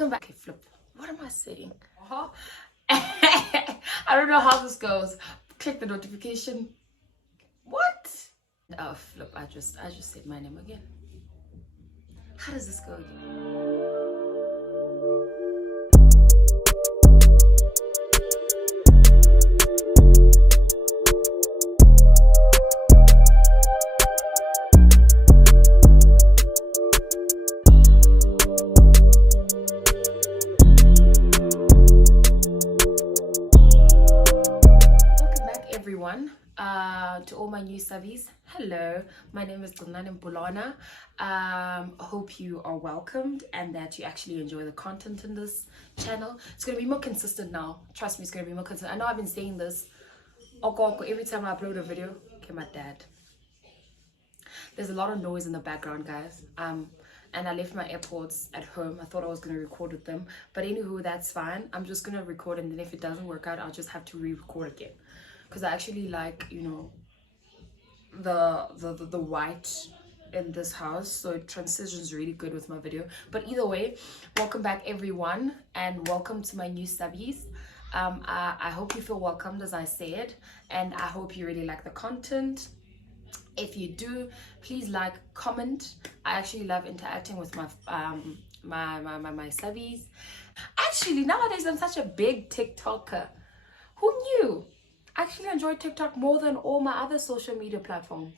Welcome back. Okay, flip. What am I saying? I don't know how this goes. Click the notification. What? Oh, flip. I just said my name again. How does this go again? To all my new subbies, hello, my name is Mpulana. Hope you are welcomed and that you actually enjoy the content in this channel. It's going to be more consistent now. Trust me, it's going to be more consistent. I know I've been saying this every time I upload a video. Okay, my dad. There's a lot of noise in the background, guys. And I left my AirPods at home. I thought I was going to record with them, but anywho, that's fine. I'm just going to record, and then if it doesn't work out, I'll just have to re-record again. Because I actually like, you know, the white in this house, so it transitions really good with my video. But either way, welcome back everyone, and welcome to my new subbies. I hope you feel welcomed as I said, and I hope you really like the content. If you do, please like, comment. I actually love interacting with my my subbies. Actually, nowadays I'm such a big TikToker. Who knew? I actually enjoy TikTok more than all my other social media platforms.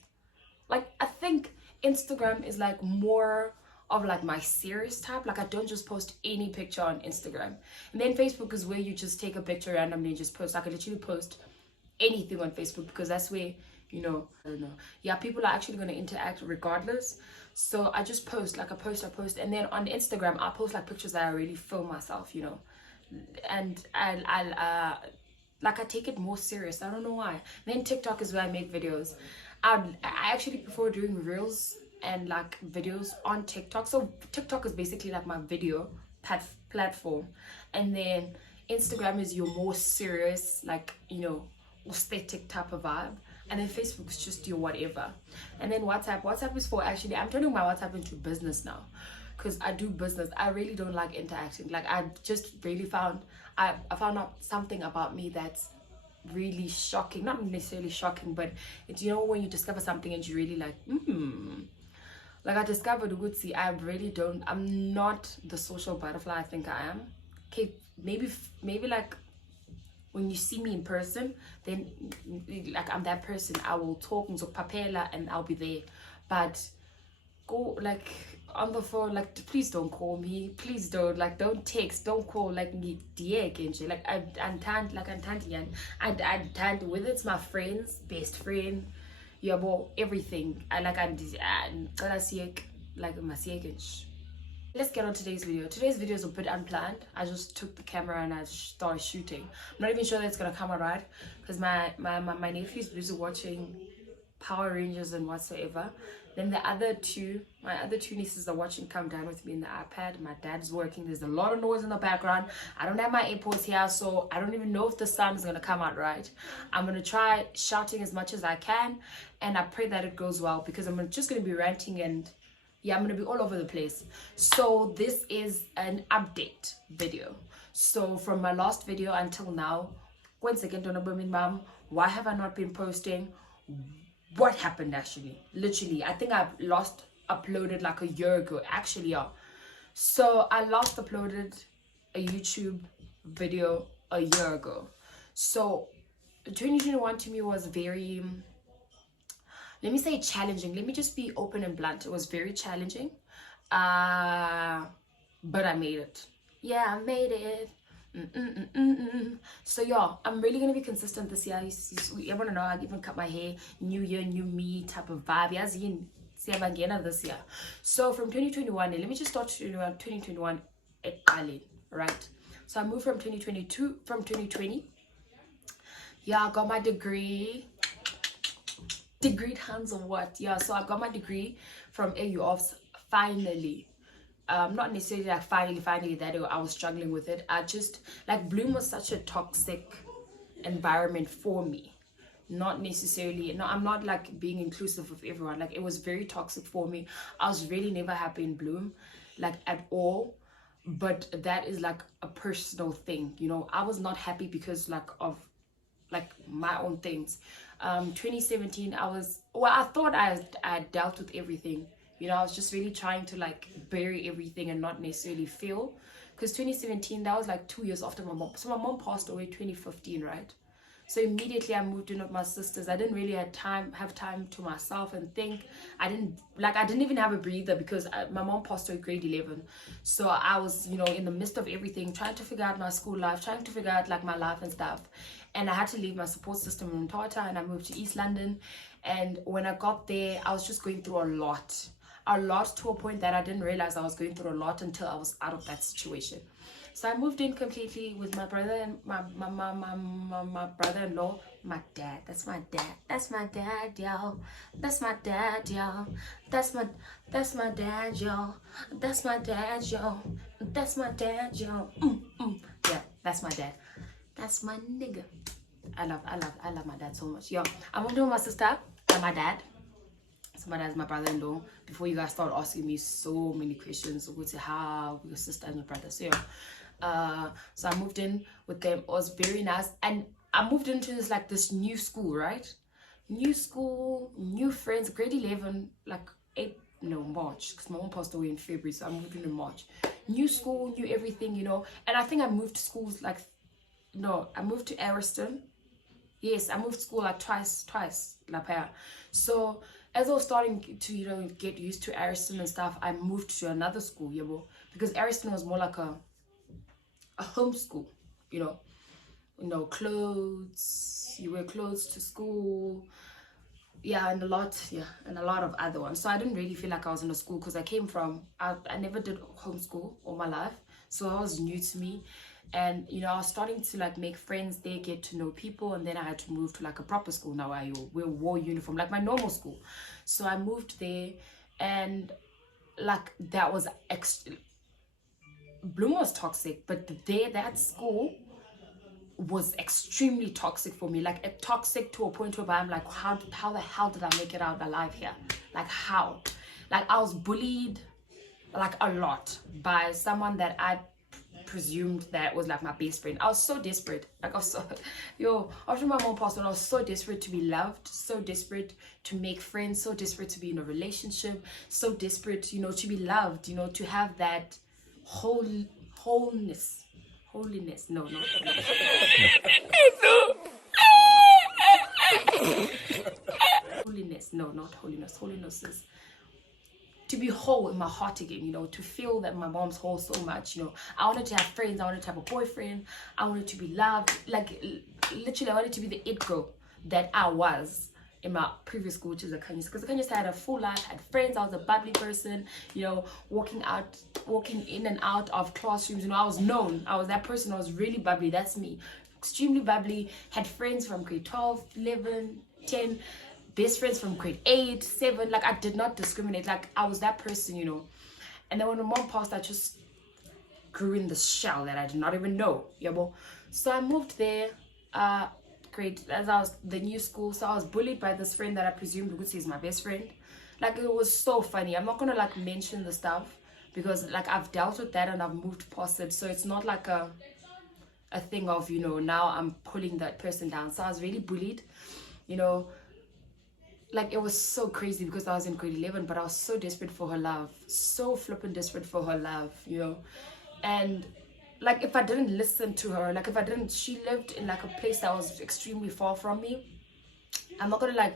Like, I think Instagram is like more of like my serious type. Like, I don't just post any picture on Instagram. And then Facebook is where you just take a picture randomly and just post. I can literally post anything on Facebook because that's where, you know, I don't know. Yeah, people are actually going to interact regardless. So I just post, like I post. And then on Instagram, I post like pictures that I really film myself, you know. And I take it more serious. I don't know why. Then TikTok is where I make videos. I actually prefer doing reels and like videos on TikTok. So TikTok is basically like my video platform, and then Instagram is your more serious, like, you know, aesthetic type of vibe, and then Facebook is just your whatever. And then WhatsApp is for, actually I'm turning my WhatsApp into business now, because I do business. I really don't like interacting. Like, I just really found out something about me that's really shocking. Not necessarily shocking, but it's, you know, when you discover something and you really like, like I discovered Ugutsi, I'm not the social butterfly I think I am. Okay, maybe like when you see me in person, then like I'm that person. I will talk and papela and I'll be there. But go like on the phone, like, please don't call me, please don't, like, don't text, don't call, like, me like I'm whether it's my friends, best friend, yeah, well, everything. I like Let's get on today's video. Today's video is a bit unplanned. I just took the camera and I started shooting. I'm not even sure that it's gonna come out right, because my nephew is busy watching Power Rangers and whatsoever. Then my other two nieces are watching Come Down With Me in the iPad. My dad's working. There's a lot of noise in the background. I don't have my AirPods here, so I don't even know if the sound is going to come out right. I'm going to try shouting as much as I can, and I pray that it goes well, because I'm just going to be ranting, and yeah, I'm going to be all over the place. So this is an update video. So from my last video until now, once again, Mom, why have I not been posting? What happened actually? Literally, I think I've last uploaded like a year ago. Actually, yeah. So I last uploaded a YouTube video a year ago. So 2021 to me was very, let me say challenging. Let me just be open and blunt. It was very challenging. But I made it. Yeah, I made it. So yeah, I'm really gonna be consistent this year. You wanna know, I even cut my hair. New year, new me type of vibe. This year. So from 2021, let me just start 2021 right? So I moved from 2020. Yeah, I got my degree. Degree hands or what? Yeah, so I got my degree from AU Offs finally. Not necessarily like finally that I was struggling with it. I just, like, Bloom was such a toxic environment for me. Not necessarily, no, I'm not like being inclusive of everyone. Like, it was very toxic for me. I was really never happy in Bloom, like, at all. but that is like a personal thing, you know. I was not happy because like of like my own things. 2017, I thought I dealt with everything, you know. I was just really trying to like bury everything and not necessarily feel, because 2017, that was like 2 years after my mom. So my mom passed away 2015, right? So immediately I moved in with my sisters. I didn't really have time to myself and think. I didn't even have a breather because my mom passed away grade 11. So I was, you know, in the midst of everything, trying to figure out my school life, trying to figure out like my life and stuff. And I had to leave my support system in Tata, and I moved to East London. And when I got there, I was just going through a lot to a point that I didn't realize I was going through a lot until I was out of that situation. So I moved in completely with my brother and my brother-in-law, my dad. That's my dad. That's my dad, y'all. That's my dad, y'all. That's my dad, y'all. That's my dad, y'all. That's my dad, y'all. Yeah, that's my dad. That's my nigga. I love my dad so much. Yo, I'm gonna do my sister and my dad. So my dad's my brother-in-law. Before you guys start asking me so many questions, go to how your sister and your brother. So yeah, so I moved in with them. It was very nice, and I moved into this new school, right? New school, new friends. Grade 11, like March, because my mom passed away in February, so I moved in March. New school, new everything, you know. And I think I moved schools I moved to Ariston. Yes, I moved school like twice, like here. So as I was starting to, you know, get used to Ariston and stuff, I moved to another school, because Ariston was more like a home school, you know, clothes, you wear clothes to school, and a lot of other ones. So I didn't really feel like I was in a school, because I never did homeschool all my life, so it was new to me. And you know, I was starting to like make friends there, get to know people, and then I had to move to like a proper school. Now I wore uniform like my normal school. So I moved there, and like that was Bloom was toxic, but that school was extremely toxic for me. Like toxic to a point where I'm like, how the hell did I make it out alive here? Like how? Like I was bullied like a lot by someone that I presumed that was like my best friend. I was so desperate. Like I was so after my mom passed on, I was so desperate to be loved, so desperate to make friends, so desperate to be in a relationship, so desperate, you know, to be loved, you know, to have that holiness. No, not holiness. No, not holiness. Holiness is to be whole in my heart again, you know, to feel that my mom's whole so much, you know. I wanted to have friends, I wanted to have a boyfriend, I wanted to be loved, like literally I wanted to be the it girl that I was in my previous school, which is Akanyis, because Akanyis had a full life, had friends, I was a bubbly person, you know, walking in and out of classrooms, you know, I was known, I was that person, I was really bubbly, that's me, extremely bubbly, had friends from grade 12, 11, 10, best friends from grade 8, 7, like I did not discriminate, like I was that person, you know. And then when my mom passed, I just grew in this shell that I did not even know, so I moved there, as I was the new school, so I was bullied by this friend that I presumed would say is my best friend. Like it was so funny. I'm not gonna like mention the stuff because like I've dealt with that and I've moved past it, so it's not like a thing of, you know, now I'm pulling that person down. So I was really bullied, you know. Like it was so crazy because I was in grade 11, but I was so desperate for her love, so flippin' desperate for her love, you know. And like if I didn't listen to her, like she lived in like a place that was extremely far from me. I'm not gonna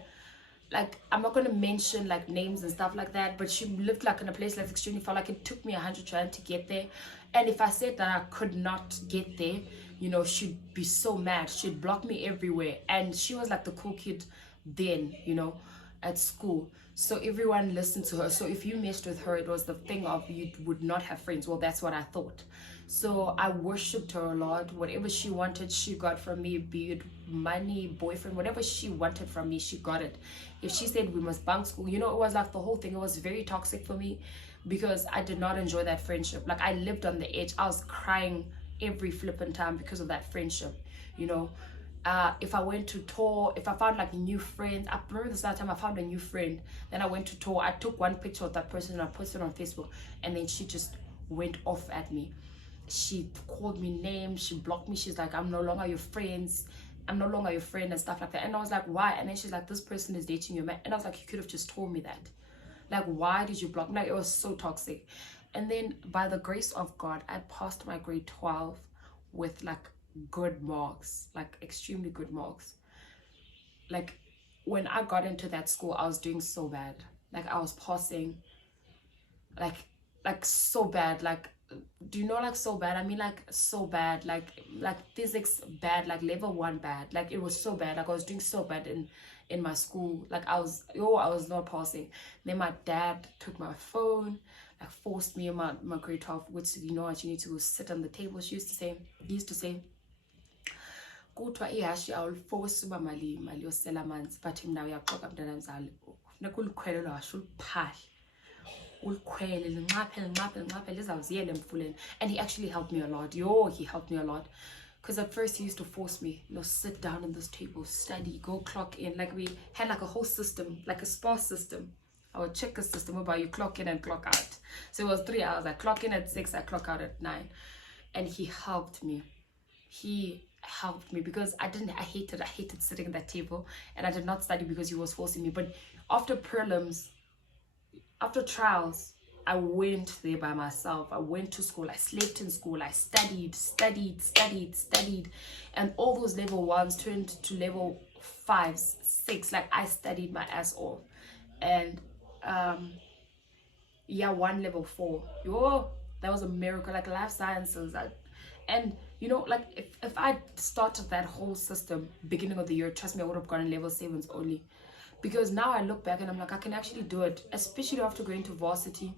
I'm not gonna mention like names and stuff like that, but she lived like in a place that's extremely far. Like it took me 100 trying to get there, and if I said that I could not get there, you know, she'd be so mad. She'd block me everywhere, and she was like the cool kid then, you know, at school. So everyone listened to her. So if you messed with her, it was the thing of you would not have friends. Well, that's what I thought. So I worshipped her a lot. Whatever she wanted, she got from me, be it money, boyfriend, whatever she wanted from me, she got it. If she said we must bunk school, you know, it was like the whole thing. It was very toxic for me because I did not enjoy that friendship. Like I lived on the edge. I was crying every flipping time because of that friendship, you know. If I went to tour, if I found like new friends, I remember this last time I found a new friend, then I went to tour, I took one picture of that person and I posted it on Facebook, and then she just went off at me. She called me names, she blocked me. She's like, I'm no longer your friends, I'm no longer your friend, and stuff like that. And I was like, why? And then she's like, this person is dating your man. And I was like, you could have just told me that. Like, why did you block me? Like, it was so toxic. And then by the grace of God, I passed my grade 12 with like good marks, like extremely good marks. Like, when I got into that school, I was doing so bad. Like, I was passing like so bad. Like, do you know, like so bad? I mean, like so bad, like physics bad, like level 1 bad. Like, it was so bad. Like, I was doing so bad in my school. Like, I was not passing. Then my dad took my phone, like forced me in my grade 12, which, you know what, you need to go sit on the table. He used to say kuthiwa ihashi awuliforce uba mali yosela amanzi, but mina uyaqoka mntana mzali, funeka ulikhwele lo hashi uliphahle, ulikhwele linqaphe lizawuziyela emfuleni. And he actually helped me a lot. He helped me a lot. Because at first he used to force me, you know, sit down on this table, study, go clock in. Like, we had like a whole system, like a spa system, our checker system, whereby you clock in and clock out. So it was 3 hours. I clock in at 6, I clock out at 9. And he helped me. He helped me because I hated sitting at that table, and I did not study because he was forcing me. But after prelims, after trials, I went there by myself. I went to school. I slept in school. I studied. And all those level 1s turned to level 5s, 6. Like, I studied my ass off. And yeah, 1 level 4. That was a miracle. Like, life sciences. And you know, like, if I started that whole system beginning of the year, trust me, I would have gotten level 7s only. Because now I look back and I'm like, I can actually do it, especially after going to varsity.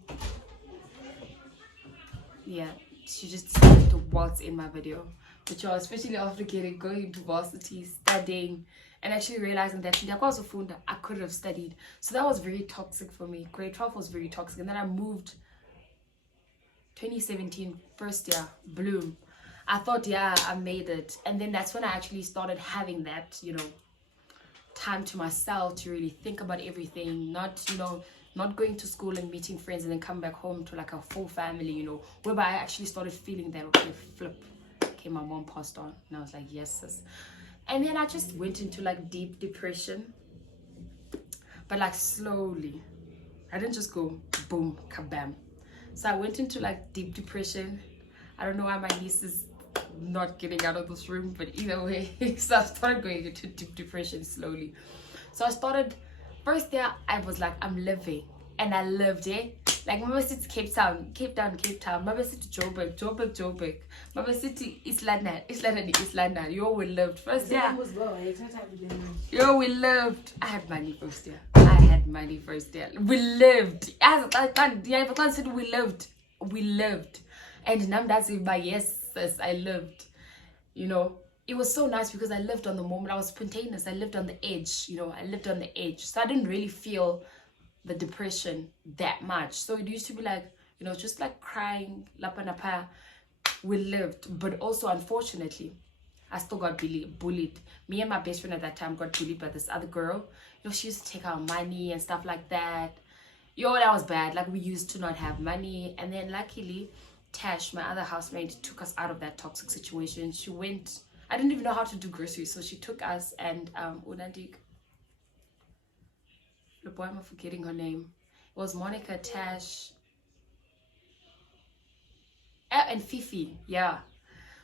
Yeah, she just decided to waltz in my video. But y'all, especially after going to varsity, studying, and actually realizing that I could have studied. So that was very toxic for me. Grade 12 was very toxic. And then I moved 2017, first year, Bloom. I thought, yeah, I made it. And then that's when I actually started having that, you know, time to myself to really think about everything, not, you know, not going to school and meeting friends and then come back home to like a full family, you know, whereby I actually started feeling that, okay, flip. Okay, my mom passed on. And I was like, yes, sis. And then I just went into like deep depression, but like slowly. I didn't just go boom, kabam. So I went into like deep depression. I don't know why my niece is not getting out of this room, but either way. So I started going into deep depression slowly. So I started, first there I was like, I'm living, and I lived it. Like, Mama City, Cape Town, Mama City, Joburg, Mama City, East London. Yo, we lived first year. Yo, we lived. I had money first year. We lived. We lived. And now that's it, but yes, I lived. You know, it was so nice because I lived on the moment. I was spontaneous. I lived on the edge, you know, So I didn't really feel the depression that much. So it used to be like, you know, just like crying, lapanapa. We lived. But also, unfortunately, I still got bullied. Me and my best friend at that time got bullied by this other girl. You know, she used to take our money and stuff like that. Yo, that was bad. Like, we used to not have money. And then luckily, Tash, my other housemate, took us out of that toxic situation. She went, I didn't even know how to do groceries, so she took us and Unandik, the boy, I'm forgetting her name. It was Monica, Tash, and Fifi, yeah.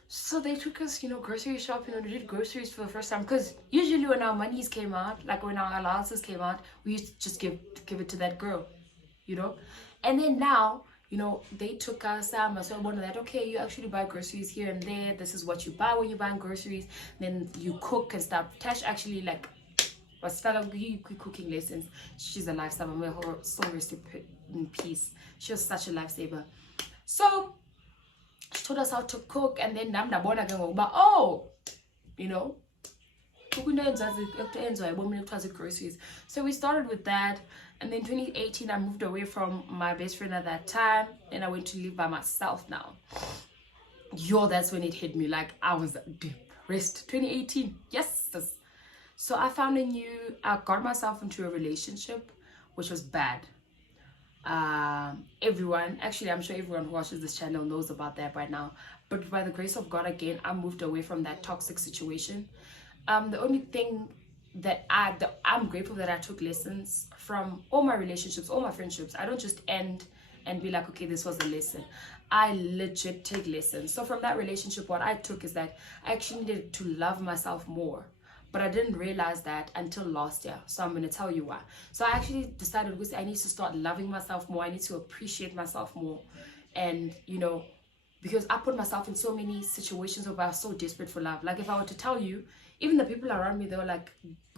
So they took us, you know, grocery shopping, and we did groceries for the first time. Because usually when our monies came out, like when our allowances came out, we used to just give it to that girl, you know. And then now, you know, they took us, so one of that, okay, you actually buy groceries here and there. This is what you buy when you buy groceries. Then you cook and stuff. Tash actually, like, was cooking lessons. She's a lifesaver. May her soul rest in peace. She was such a lifesaver. So she taught us how to cook, and then oh, you know, groceries. So we started with that. And then 2018, I moved away from my best friend at that time, and I went to live by myself now. Yo, that's when it hit me. Like, I was depressed. 2018, yes. So I got myself into a relationship, which was bad. Everyone, actually, I'm sure everyone who watches this channel knows about that by now. But by the grace of God, again, I moved away from that toxic situation. The only thing that I'm grateful that I took lessons from all my relationships, all my friendships. I don't just end and be like, okay, this was a lesson. I legit take lessons. So from that relationship, what I took is that I actually needed to love myself more. But I didn't realize that until last year. So I'm going to tell you why. So I actually decided I need to start loving myself more. I need to appreciate myself more. And, you know, because I put myself in so many situations where I was so desperate for love. Like if I were to tell you, even the people around me, they were like,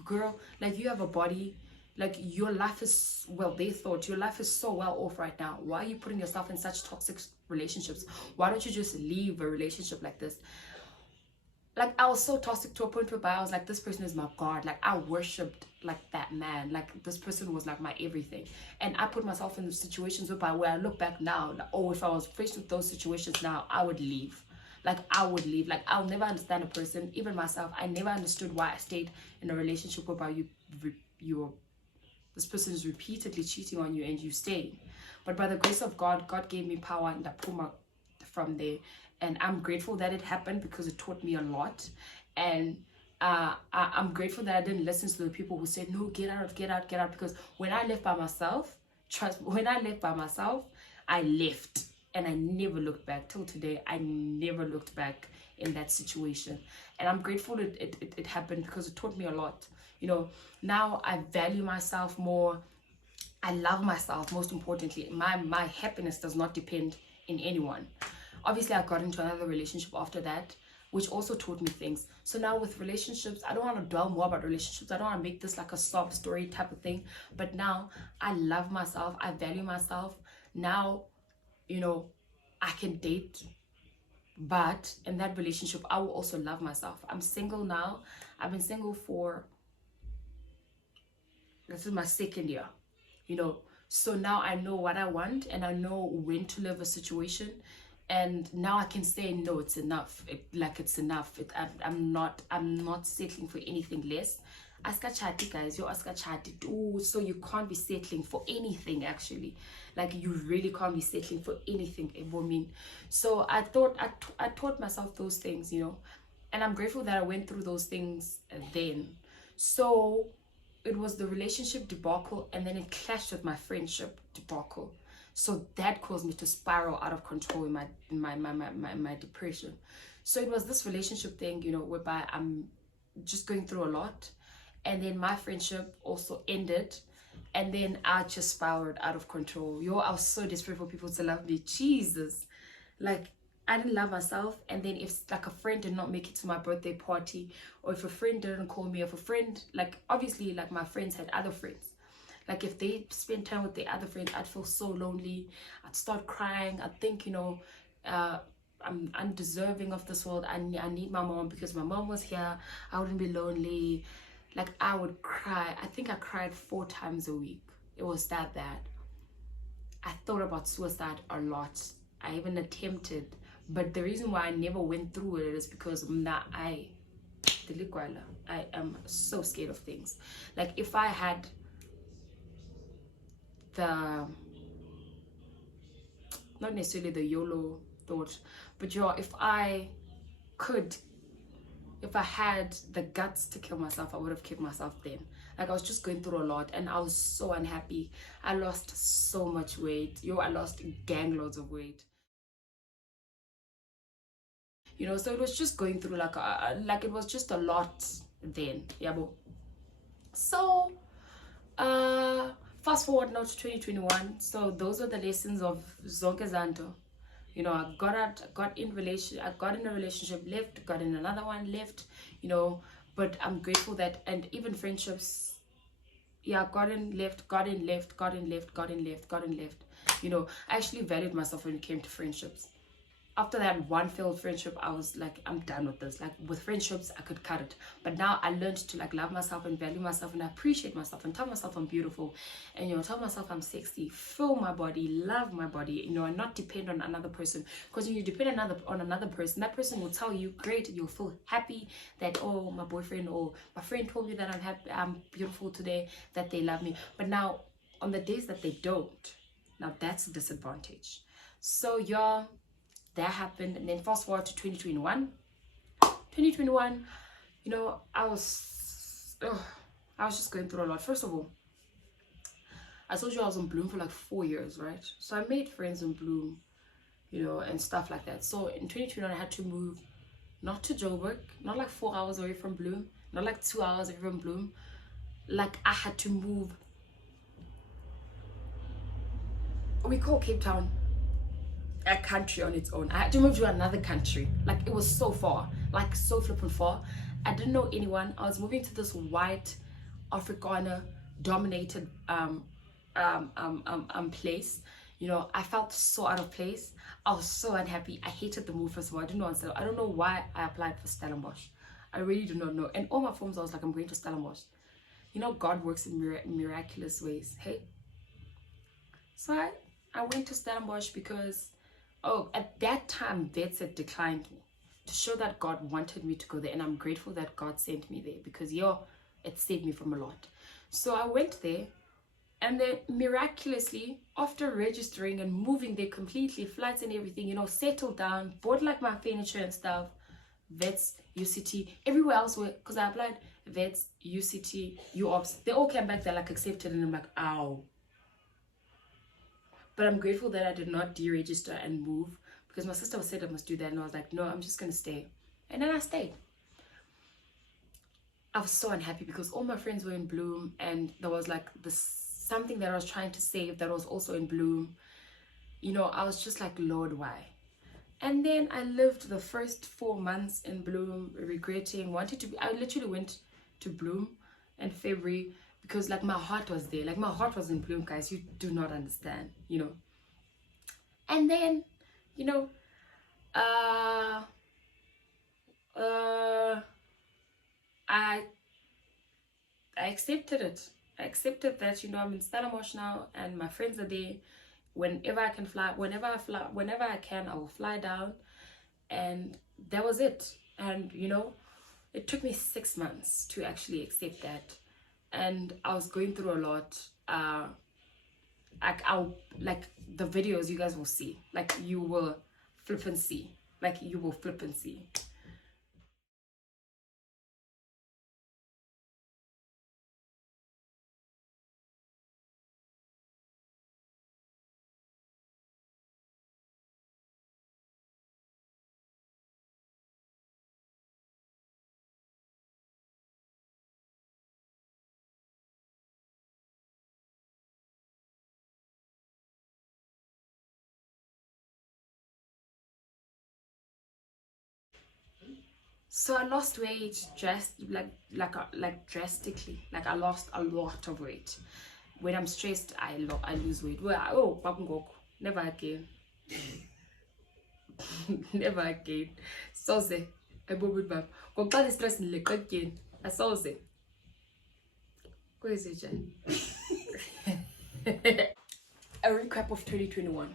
girl, like you have a body, like your life is, well, they thought your life is so well off right now. Why are you putting yourself in such toxic relationships? Why don't you just leave a relationship like this? Like I was so toxic to a point where I was like, this person is my God. Like I worshipped like that man. Like this person was like my everything. And I put myself in the situations where I look back now, like, oh, if I was faced with those situations now, I would leave. Like I would leave. Like I'll never understand a person, even myself. I never understood why I stayed in a relationship where this person is repeatedly cheating on you and you stay. But by the grace of God, God gave me power and I pulled from there. And I'm grateful that it happened because it taught me a lot. And I'm grateful that I didn't listen to the people who said, no, get out, get out, get out. Because when I left by myself, when I left by myself, I left. And I never looked back. Till today, I never looked back in that situation. And I'm grateful it happened because it taught me a lot. You know, now I value myself more. I love myself, most importantly. My happiness does not depend in anyone. Obviously, I got into another relationship after that, which also taught me things. So now with relationships, I don't want to dwell more about relationships. I don't want to make this like a sob story type of thing. But now I love myself. I value myself. Now, you know, I can date. But in that relationship, I will also love myself. I'm single now. I've been single for, this is my second year, you know. So now I know what I want and I know when to leave a situation. And now I can say no, it's enough. It's enough. I'm not settling for anything less. Aska chati, guys, you're aska chati. Oh, so you can't be settling for anything actually. Like you really can't be settling for anything, mean. So I thought I taught myself those things, you know, and I'm grateful that I went through those things then. So it was the relationship debacle and then it clashed with my friendship debacle. So that caused me to spiral out of control in my depression. So it was this relationship thing, you know, whereby I'm just going through a lot. And then my friendship also ended. And then I just spiraled out of control. Yo, I was so desperate for people to love me. Jesus. Like, I didn't love myself. And then if like a friend did not make it to my birthday party, or if a friend didn't call me, if a friend, like obviously like my friends had other friends. Like if they spend time with their other friends, I'd feel so lonely. I'd start crying. I'd think, you know, I'm undeserving of this world. I need my mom because my mom was here. I wouldn't be lonely. Like I would cry. I think I cried 4 times a week. It was that bad. I thought about suicide a lot. I even attempted. But the reason why I never went through it is because I am so scared of things. Like if I had not necessarily the YOLO thought, but if I had the guts to kill myself, I would have killed myself then. Like I was just going through a lot and I was so unhappy. I lost so much weight. I lost gang loads of weight. You know, so it was just going through like it was just a lot then. Yeah, but so fast forward now to 2021. So those are the lessons of Zonke Zanto. You know, I got in a relationship, left, got in another one, left, you know, but I'm grateful that, and even friendships, yeah, got in, left, got in, left, got in, left, got in, left, got in, left. You know, I actually valued myself when it came to friendships. After that one failed friendship, I was like, I'm done with this. Like with friendships, I could cut it. But now I learned to like love myself and value myself and appreciate myself and tell myself I'm beautiful and, you know, tell myself I'm sexy, feel my body, love my body, you know, and not depend on another person. Because when you depend on another person, that person will tell you, great, you'll feel happy that, oh, my boyfriend or my friend told me that I'm happy, I'm beautiful today, that they love me. But now on the days that they don't, Now that's a disadvantage. So yeah, that happened. And then fast forward to 2021. 2021, you know, I was just going through a lot. First of all, I told you I was in Bloom for like 4 years, right? So I made friends in Bloom, you know, and stuff like that. So in 2021, I had to move, not to Joburg, not like 4 hours away from Bloom, not like 2 hours away from Bloom. Like I had to move. We call Cape Town a country on its own. I had to move to another country. Like it was so far, like so flippin' far. I didn't know anyone. I was moving to this white Afrikaner dominated place. You know, I felt so out of place. I was so unhappy. I hated the move. First of all, I didn't know. I don't know why I applied for Stellenbosch. I really do not know. And all my forms, I was like, I'm going to Stellenbosch. You know, God works in miraculous ways. Hey. So I went to Stellenbosch because, at that time, vets had declined me to show that God wanted me to go there. And I'm grateful that God sent me there because, it saved me from a lot. So I went there, and then miraculously, after registering and moving there completely, flights and everything, settled down, bought like my furniture and stuff, vets, UCT, everywhere else, because I applied vets, UCT, UOPS, they all came back, they're like accepted, and I'm like, ow. But I'm grateful that I did not deregister and move, because my sister said I must do that, and I was like, no, I'm just going to stay. And then I stayed. I was so unhappy because all my friends were in Bloom, and there was like something that I was trying to save that was also in Bloom. I was just like, Lord, why? And then I lived the first 4 months in Bloom, regretting, I literally went to Bloom in February because like my heart was there. Like my heart was in Bloom, guys. You do not understand, And then, I accepted it. I accepted that, I'm in Stellenbosch now and my friends are there. Whenever I can fly, whenever I can, I will fly down. And that was it. And, it took me 6 months to actually accept that. And I was going through a lot. Like the videos you guys will see. Like you will flip and see. So I lost weight drastically. Like I lost a lot of weight. When I'm stressed, I lose weight. Well, never again. Never again. So say, I bobby bab. Go call the stress in the again. I saw say. Go is it? A recap of 2021.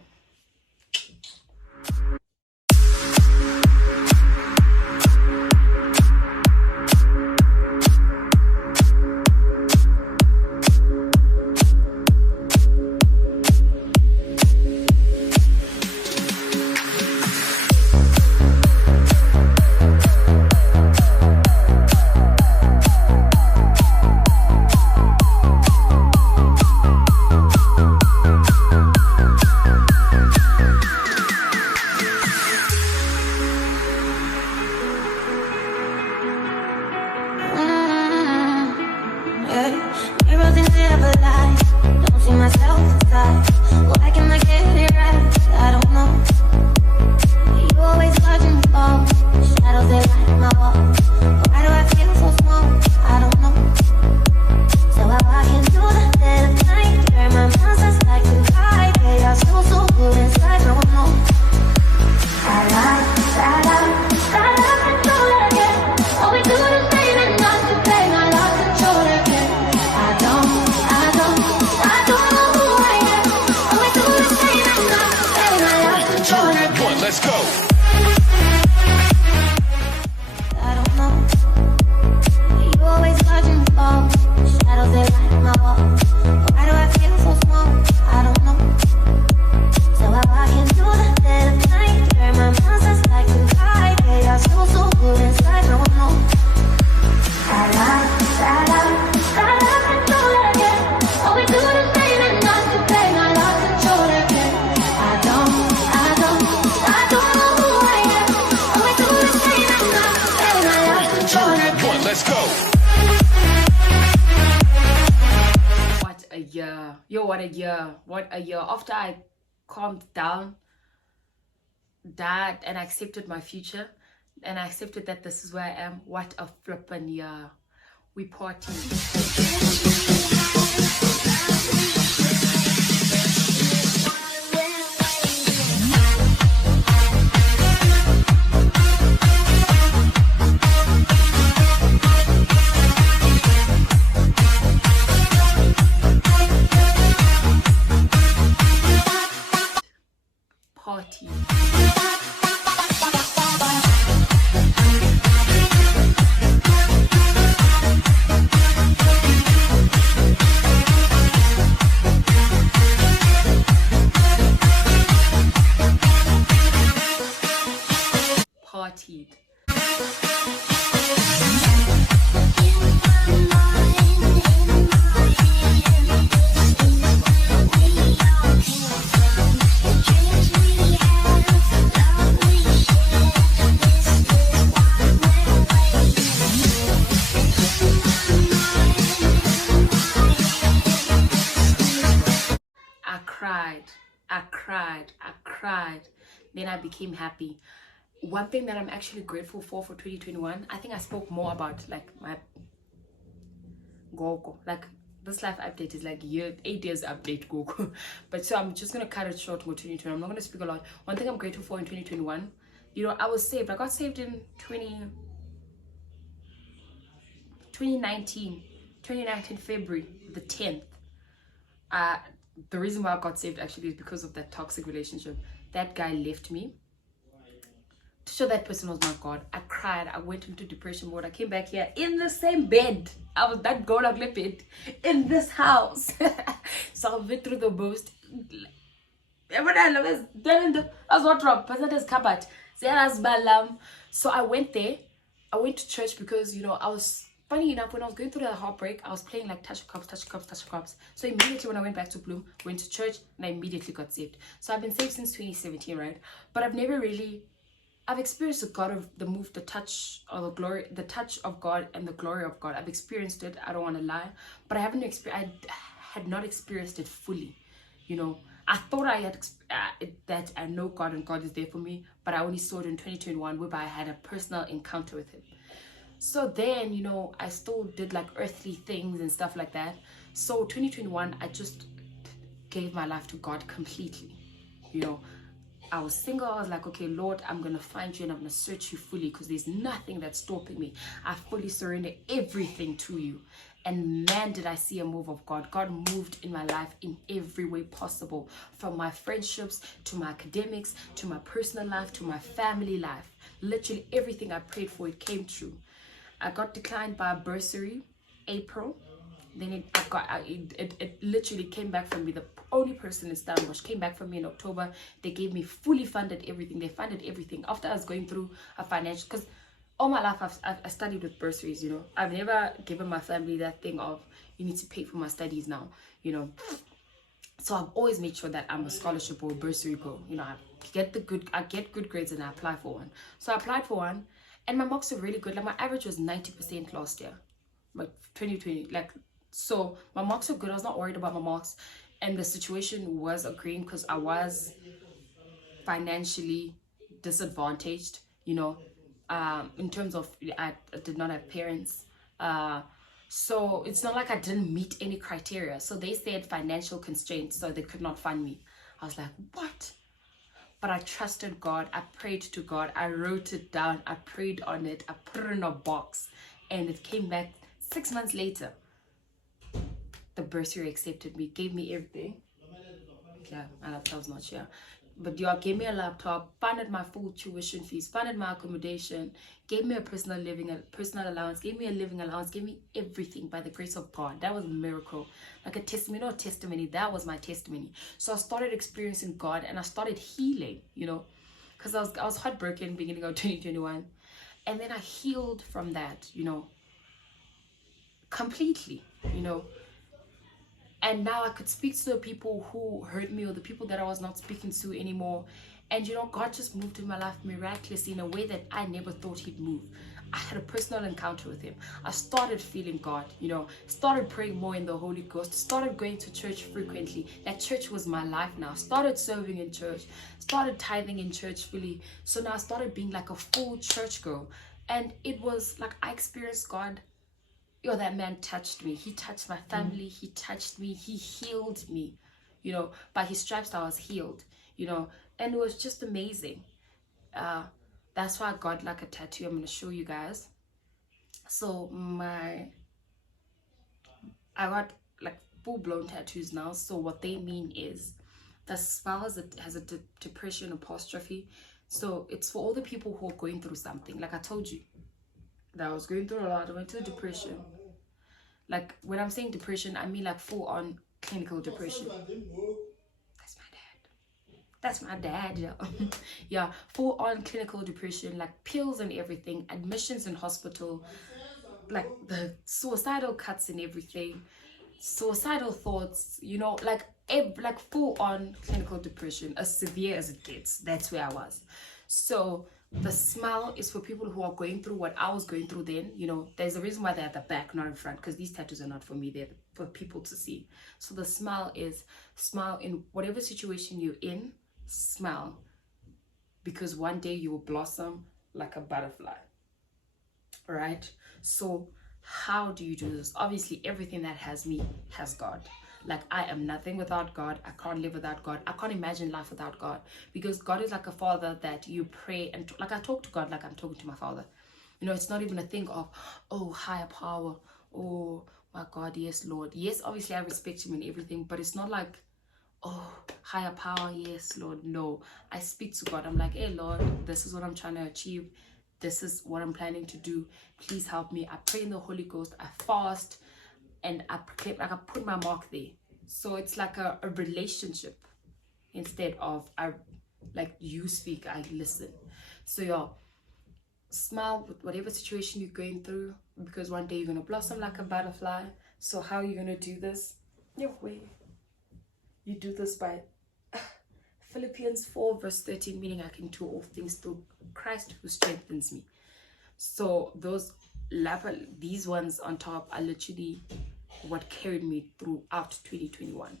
what a year. What a year. After I calmed down, that, and I accepted my future, and I accepted that this is where I am. What a flippin' year. We party. Party. Partied. I cried. Then I became happy. One thing that I'm actually grateful for 2021, I think I spoke more about like my Gogo. Like this life update is like 8 years update Gogo. But so I'm just gonna cut it short for 2020. I'm not gonna speak a lot. One thing I'm grateful for in 2021, you know, I was saved. I got saved in 2019 February the 10th. The reason why I got saved actually is because of that toxic relationship. That guy left me. To show that person was my God. I cried. I went into depression mode. I came back here in the same bed. I was that girl ugly bed in this house. So I went through the most. So I went there. I went to church because, you know, I was, funny enough, when I was going through the heartbreak, I was playing like Touch of Cups. So immediately when I went back to Bloom, went to church, and I immediately got saved. So I've been saved since 2017, right? But I've never really, I've experienced the God of the move, the touch of the glory, the touch of God and the glory of God. I've experienced it. I don't want to lie, but I haven't experienced. I had not experienced it fully. You know, I thought I had that I know God and God is there for me, but I only saw it in 2021, whereby I had a personal encounter with Him. So then, you know, I still did like earthly things and stuff like that. So 2021, I just gave my life to God completely. You know, I was single. I was like, okay, Lord, I'm going to find you and I'm going to search you fully because there's nothing that's stopping me. I fully surrender everything to you. And man, did I see a move of God. God moved in my life in every way possible. From my friendships, to my academics, to my personal life, to my family life. Literally everything I prayed for, it came true. I got declined by a bursary, April. Then it literally came back from me. The only person in Stellenbosch came back from me in October. They gave me fully funded everything. They funded everything. After I was going through a financial, because all my life I studied with bursaries, you know. I've never given my family that thing of, you need to pay for my studies now, you know. So I've always made sure that I'm a scholarship or a bursary girl. You know, I get good grades and I apply for one. So I applied for one. And my marks were really good. Like my average was 90% last year, like 2020. Like, so my marks were good. I was not worried about my marks, and the situation was agreeing because I was financially disadvantaged. You know, in terms of I did not have parents. So it's not like I didn't meet any criteria. So they said financial constraints, so they could not fund me. I was like, what? But I trusted God. I prayed to God. I wrote it down. I prayed on it. I put it in a box. And it came back 6 months later. The bursary accepted me. Gave me everything. Yeah, my laptop's not here. But y'all gave me a laptop. Funded my full tuition fees. Funded my accommodation. Gave me a personal allowance. Gave me a living allowance. Gave me everything by the grace of God. That was a miracle. Like a testimony, not a testimony. That was my testimony. So I started experiencing God and I started healing, you know, because I was heartbroken beginning of 2021. And then I healed from that, you know, completely, you know. And now I could speak to the people who hurt me or the people that I was not speaking to anymore. And you know, God just moved in my life miraculously in a way that I never thought He'd move. I had a personal encounter with Him. I started feeling God, you know, started praying more in the Holy Ghost, started going to church frequently. That church was my life now. Started serving in church, started tithing in church fully. So now I started being like a full church girl. And it was like I experienced God. Yo, that man touched me. He touched my family. He touched me. He healed me. You know, by His stripes I was healed. You know, and it was just amazing. Uh, that's why I got like a tattoo. I'm gonna show you guys. So I got like full-blown tattoos now. So what they mean is the smile has a depression apostrophe. So it's for all the people who are going through something. Like I told you, that I was going through a lot. I went through depression. Like when I'm saying depression, I mean like full-on clinical depression. That's my dad, yeah. Yeah, full-on clinical depression, like pills and everything, admissions in hospital, like the suicidal cuts and everything, suicidal thoughts, you know, like full-on clinical depression, as severe as it gets. That's where I was. So the smile is for people who are going through what I was going through then. You know, there's a reason why they're at the back, not in front, because these tattoos are not for me, they're for people to see. So the smile is smile in whatever situation you're in. Smile, because one day you will blossom like a butterfly. All right, so how do you do this? Obviously everything that has me has God. Like I am nothing without God. I can't live without God. I can't imagine life without God, because God is like a father that you pray and like I talk to God like I'm talking to my father. You know, it's not even a thing of, oh, higher power, oh my God, yes Lord, yes, obviously I respect Him and everything, but it's not like, oh, higher power, yes Lord. No, I speak to God. I'm like, hey Lord, this is what I'm trying to achieve, this is what I'm planning to do, please help me. I pray in the Holy Ghost, I fast, and I proclaim, like I put my mark there. So it's like a relationship instead of I, like you speak, I listen. So y'all, smile with whatever situation you're going through, because one day you're gonna blossom like a butterfly. So how are you gonna do this? You do this by Philippians 4 verse 13, meaning I can do all things through Christ who strengthens me. So these ones on top are literally what carried me throughout 2021,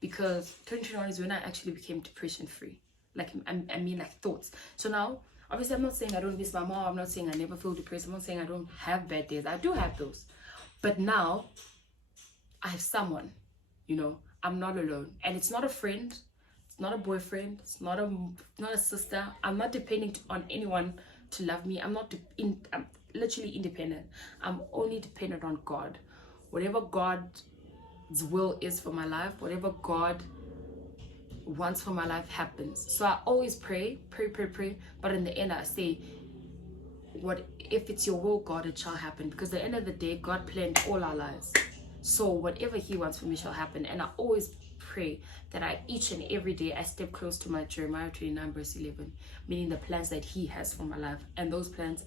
because 2021 is when I actually became depression free. Like I mean like thoughts. So now obviously I'm not saying I don't miss my mom, I'm not saying I never feel depressed, I'm not saying I don't have bad days. I do have those, but now I have someone, you know, I'm not alone. And it's not a friend, it's not a boyfriend, it's not a sister. I'm not depending on anyone to love me. I'm literally independent. I'm only dependent on God. Whatever God's will is for my life, whatever God wants for my life happens. So I always pray, but in the end I say, what if it's your will, God, it shall happen, because at the end of the day God planned all our lives. So whatever He wants for me shall happen. And I always pray that each and every day I step close to my Jeremiah 29 verse 11, meaning the plans that He has for my life. And those plans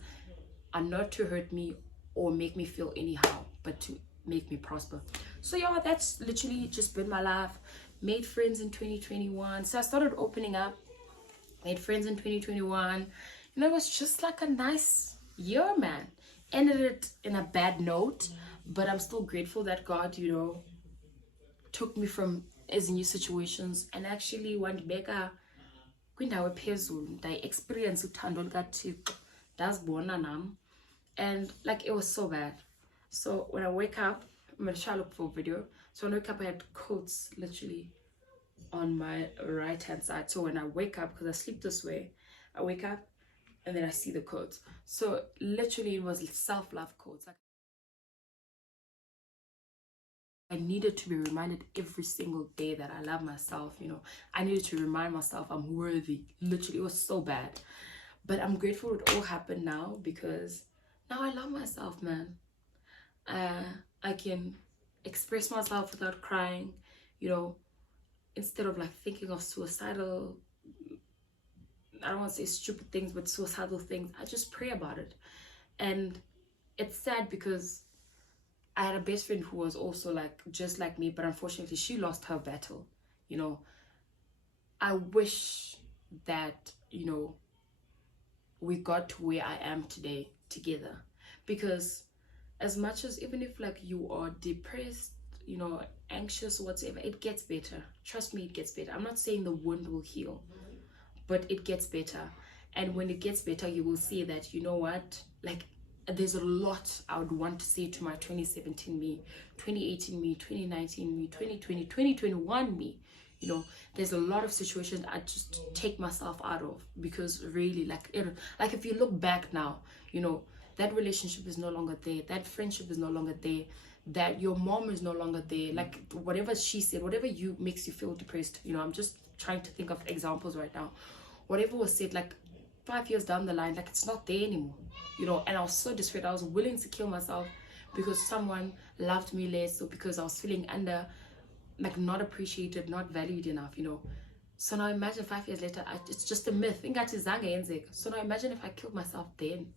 are not to hurt me or make me feel anyhow, but to make me prosper. So yeah, that's literally just been my life. Made friends in 2021. So I started opening up, made friends in 2021. You know, it was just like a nice year, man. Ended it in a bad note, but I'm still grateful that God, you know, took me from as new situations and actually went back kwindawo ephezulu, ndayi-experience uthando lukaThixo, ndazibona nam. And like it was so bad. So when I wake up, I'm gonna try to look for a video. So when I wake up, I had coats literally on my right hand side. So when I wake up, because I sleep this way, I wake up and then I see the coats. So literally it was self-love coats. Like I needed to be reminded every single day that I love myself, you know. I needed to remind myself I'm worthy. Literally, it was so bad. But I'm grateful it all happened now, because now I love myself, man. I can express myself without crying, you know, instead of like thinking of suicidal, I don't want to say stupid things, but suicidal things. I just pray about it. And it's sad because I had a best friend who was also like just like me, but unfortunately she lost her battle. You know, I wish that, you know, we got to where I am today together, because as much as, even if like you are depressed, you know, anxious, whatever, it gets better. Trust me, it gets better. I'm not saying the wound will heal, but it gets better. And when it gets better, you will see that, you know what, like there's a lot I would want to say to my 2017 me, 2018 me, 2019 me, 2020, 2021 me. You know, there's a lot of situations I just take myself out of, because really, like like if you look back now, you know, that relationship is no longer there, that friendship is no longer there, that your mom is no longer there, like whatever she said, whatever you makes you feel depressed, you know, I'm just trying to think of examples right now, whatever was said like 5 years down the line, like it's not there anymore, you know. And I was so desperate, I was willing to kill myself because someone loved me less, or because I was feeling under, like not appreciated, not valued enough, you know. So now imagine 5 years later, it's just a myth. So now imagine if I killed myself then.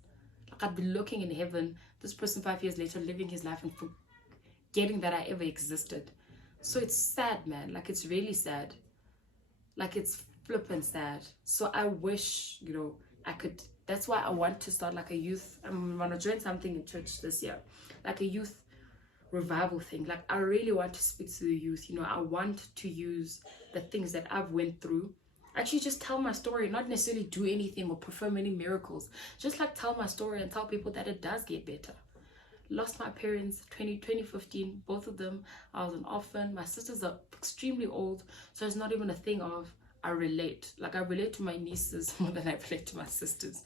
Like I'd be looking in heaven, this person 5 years later living his life and forgetting that I ever existed. So it's sad, man. Like it's really sad. Like it's flippin' sad. So I wish, you know, I could. That's why I want to start like a youth. I'm gonna join something in church this year, like a youth revival thing. Like I really want to speak to the youth, you know. I want to use the things that I've went through, actually just tell my story, not necessarily do anything or perform any miracles, just like tell my story and tell people that it does get better. Lost my parents 2015, both of them. I was an orphan. My sisters are extremely old, so it's not even a thing of I relate. Like I relate to my nieces more than I relate to my sisters.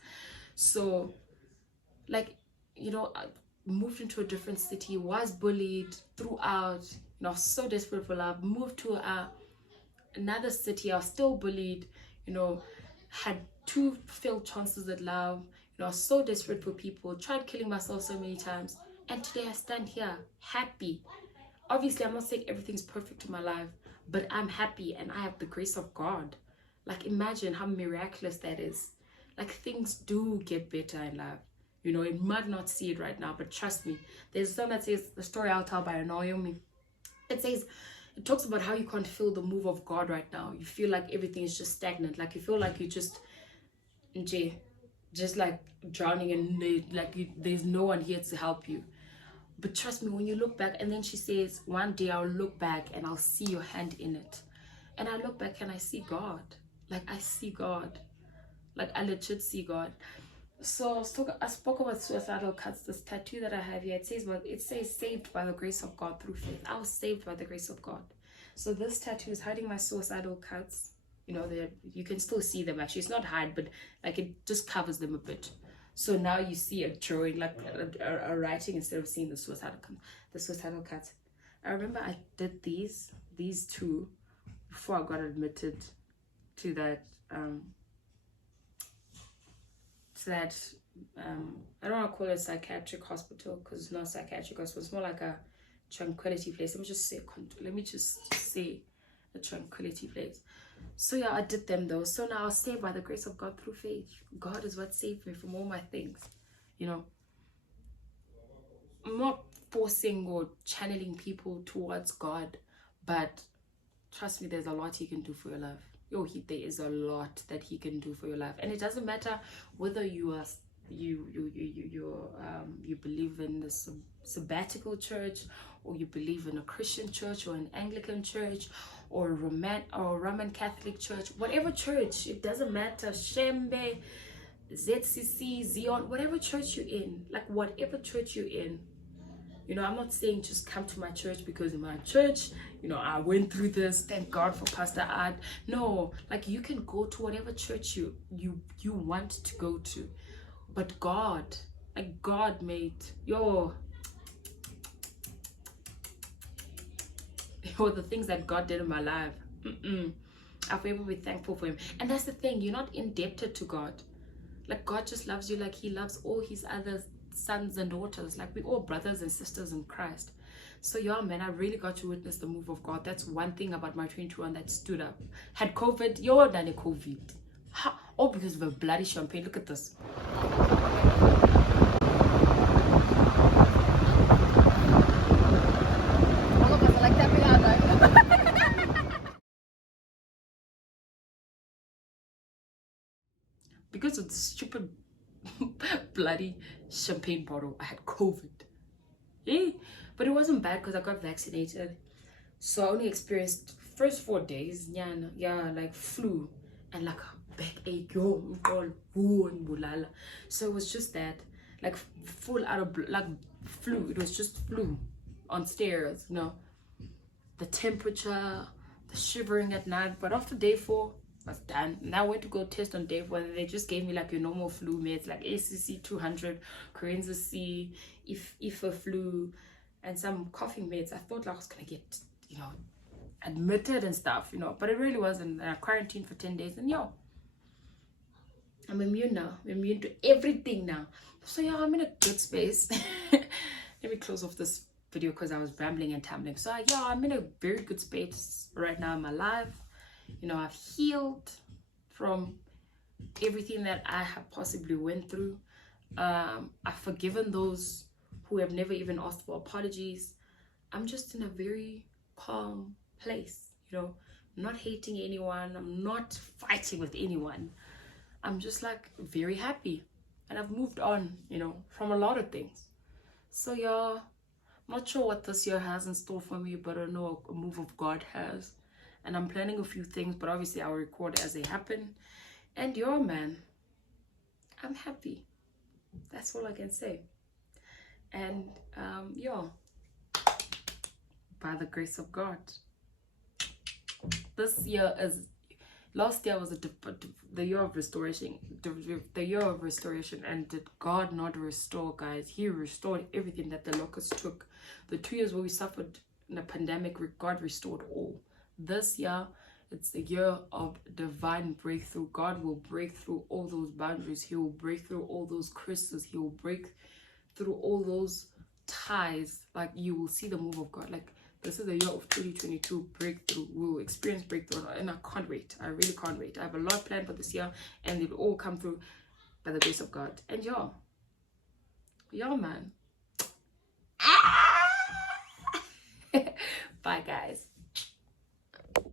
So like, you know, I moved into a different city, was bullied throughout, you know, so desperate for love, moved to another city, I was still bullied, you know, had 2 failed chances at love, you know, I was so desperate for people, tried killing myself so many times, and today I stand here happy. Obviously I'm not saying everything's perfect in my life, but I'm happy and I have the grace of God. Like imagine how miraculous that is. Like things do get better in life. You know, it might not see it right now, but trust me. There's a song that says, the story I'll tell by Naomi. It says, it talks about how you can't feel the move of God right now. You feel like everything is just stagnant. Like you feel like you just like drowning and there's no one here to help you. But trust me, when you look back, and then she says, one day I'll look back and I'll see your hand in it. And I look back and I see God. Like I see God. Like I legit see God. So I spoke about suicidal cuts. This tattoo that I have here, it says saved by the grace of God through faith. I was saved by the grace of God. So this tattoo is hiding my suicidal cuts. You know, you can still see them actually. It's not hide, but like it just covers them a bit. So now you see a drawing, like a writing, instead of seeing the suicidal cuts. I remember I did these 2 before I got admitted to that I don't want to call it a psychiatric hospital, because it's not a psychiatric hospital. It's more like a tranquility place. Let me just say a tranquility place. So yeah, I did them though. So now I was saved by the grace of God through faith. God is what saved me from all my things. You know, I'm not forcing or channeling people towards God, but trust me, there's a lot He can do for your life. There is a lot that He can do for your life, and it doesn't matter whether you are you believe in the sabbatical church, or you believe in a Christian church, or an Anglican church, or a Roman Catholic church, whatever church, it doesn't matter. Shembe, ZCC, Zion, whatever church you're in, like whatever church you're in. You know, I'm not saying just come to my church because in my church, you know, I went through this, thank God for Pastor Ad. No, like you can go to whatever church you want to go to. But God, like God made, the things that God did in my life, I'll forever be thankful for Him. And that's the thing, you're not indebted to God. Like God just loves you like He loves all His other sons and daughters. Like we're all brothers and sisters in Christ. So yeah, man, I really got to witness the move of God. That's one thing about my 21 that stood up. Had COVID, done a COVID. All because of a bloody champagne. Look at this. because of the stupid bloody champagne bottle. I had COVID. Yeah, but it wasn't bad because I got vaccinated. So I only experienced first 4 days, yeah, like flu and like a backache, so it was just that, like full out of like flu. It was just flu on stairs, the temperature, the shivering at night. But after day 4, I was done. And I went to go test on day 4, and they just gave me like your normal flu meds, like ACC 200, Corenza C, IFA flu, and some coughing meds. I thought like I was gonna get, admitted and stuff, but it really wasn't. I quarantined for 10 days, and I'm immune now. I'm immune to everything now. So yeah, I'm in a good space. Let me close off this video because I was rambling and tumbling. So yeah, I'm in a very good space right now in my life. I've healed from everything that I have possibly went through. I've forgiven those who have never even asked for apologies. I'm just in a very calm place, I'm not hating anyone. I'm not fighting with anyone. I'm just like very happy, and I've moved on, from a lot of things. So yeah, I'm not sure what this year has in store for me, but I know a move of God has, and I'm planning a few things, but obviously I'll record as they happen. And man, I'm happy. That's all I can say. And by the grace of God, this year last year was the year of restoration, the year of restoration. And did God not restore, guys? He restored everything that the locusts took. The 2 years where we suffered in a pandemic, God restored all. This year, it's the year of divine breakthrough. God will break through all those boundaries. He will break through all those curses. He will break through all those ties. Like, you will see the move of God. Like, this is the year of 2022 breakthrough. We'll experience breakthrough, and I can't wait. I really can't wait. I have a lot planned for this year, and it will all come through by the grace of God. And man. Bye, guys.